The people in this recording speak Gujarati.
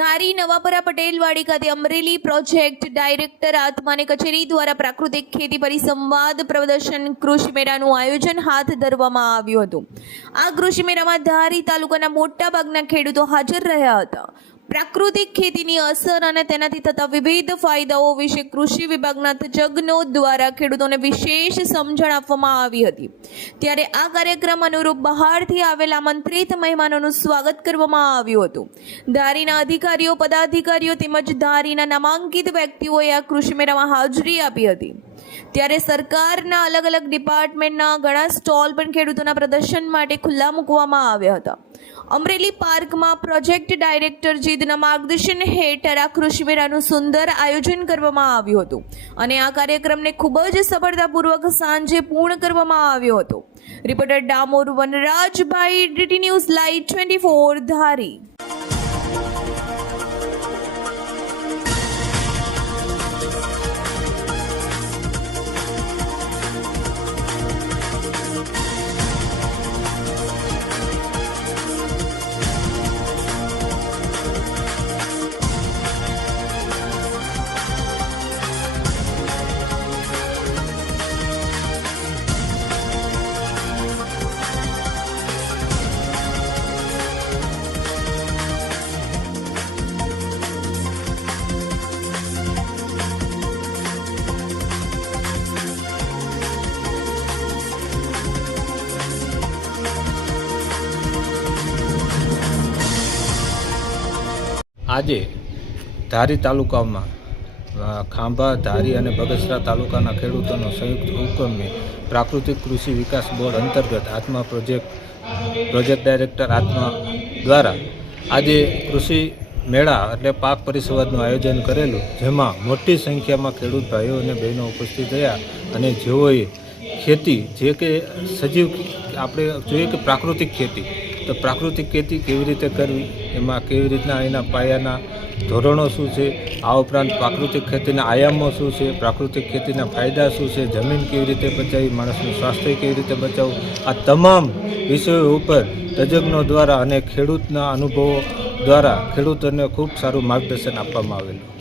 ધારી નવાપરા પટેલવાડી ખાતે અમરેલી પ્રોજેક્ટ ડાયરેક્ટર આત્માની કચેરી દ્વારા પ્રાકૃતિક ખેતી પરિસંવાદ પ્રદર્શન કૃષિ મેળાનું આયોજન હાથ ધરવામાં આવ્યું હતું। આ કૃષિ મેળામાં ધારી તાલુકાના મોટા ભાગના ખેડૂતો હાજર રહ્યા હતા। પ્રાકૃતિક ખેતીની અસર અને તેનાથી થતા વિવિધ ફાયદાઓ વિશે કૃષિ વિભાગના તજજ્ઞો દ્વારા ખેડૂતોને વિશેષ સમજણ આપવામાં આવી હતી। ત્યારે આ કાર્યક્રમ અનુરૂપ બહારથી આવેલા આમંત્રિત મહેમાનોનું સ્વાગત કરવામાં આવ્યું હતું। ધારીના અધિકારીઓ, પદાધિકારીઓ તેમજ ધારીના નામાંકિત વ્યક્તિઓએ આ કૃષિ મેળામાં હાજરી આપી હતી। ત્યારે સરકારના અલગ અલગ ડિપાર્ટમેન્ટના ઘણા સ્ટોલ પણ ખેડૂતોના પ્રદર્શન માટે ખુલ્લા મૂકવામાં આવ્યા હતા। અમરેલી પાર્કમાં પ્રોજેક્ટ ડાયરેક્ટર જીદના માર્ગદર્શન હેઠળ આ કૃષિ મેળાનું સુંદર આયોજન કરવામાં આવ્યું હતું અને આ કાર્યક્રમને ખૂબ જ સફળતાપૂર્વક સાંજે પૂર્ણ કરવામાં આવ્યો હતો। Reporter Damor વનરાજભાઈ, DT news live 24 ધારી। આજે ધારી તાલુકામાં ખાંભા, ધારી અને બગસરા તાલુકાના ખેડૂતોનો સંયુક્ત ઉપક્રમે પ્રાકૃતિક કૃષિ વિકાસ બોર્ડ અંતર્ગત આત્મા પ્રોજેક્ટ ડાયરેક્ટર આત્મા દ્વારા આજે કૃષિ મેળા એટલે પાક પરિસંવાદનું આયોજન કરેલું, જેમાં મોટી સંખ્યામાં ખેડૂત ભાઈઓ અને બહેનો ઉપસ્થિત રહ્યા અને જેઓએ ખેતી જે કે સજીવ આપણે જોઈએ કે પ્રાકૃતિક ખેતી, તો પ્રાકૃતિક ખેતી કેવી રીતે કરવી, એમાં કેવી રીતના એના પાયાના ધોરણો શું છે, આ ઉપરાંત પ્રાકૃતિક ખેતીના આયામો શું છે, પ્રાકૃતિક ખેતીના ફાયદા શું છે, જમીન કેવી રીતે બચાવવી, માણસનું સ્વાસ્થ્ય કેવી રીતે બચાવવું, આ તમામ વિષયો ઉપર તજજ્ઞો દ્વારા અને ખેડૂતના અનુભવો દ્વારા ખેડૂતોને ખૂબ સારું માર્ગદર્શન આપવામાં આવેલું।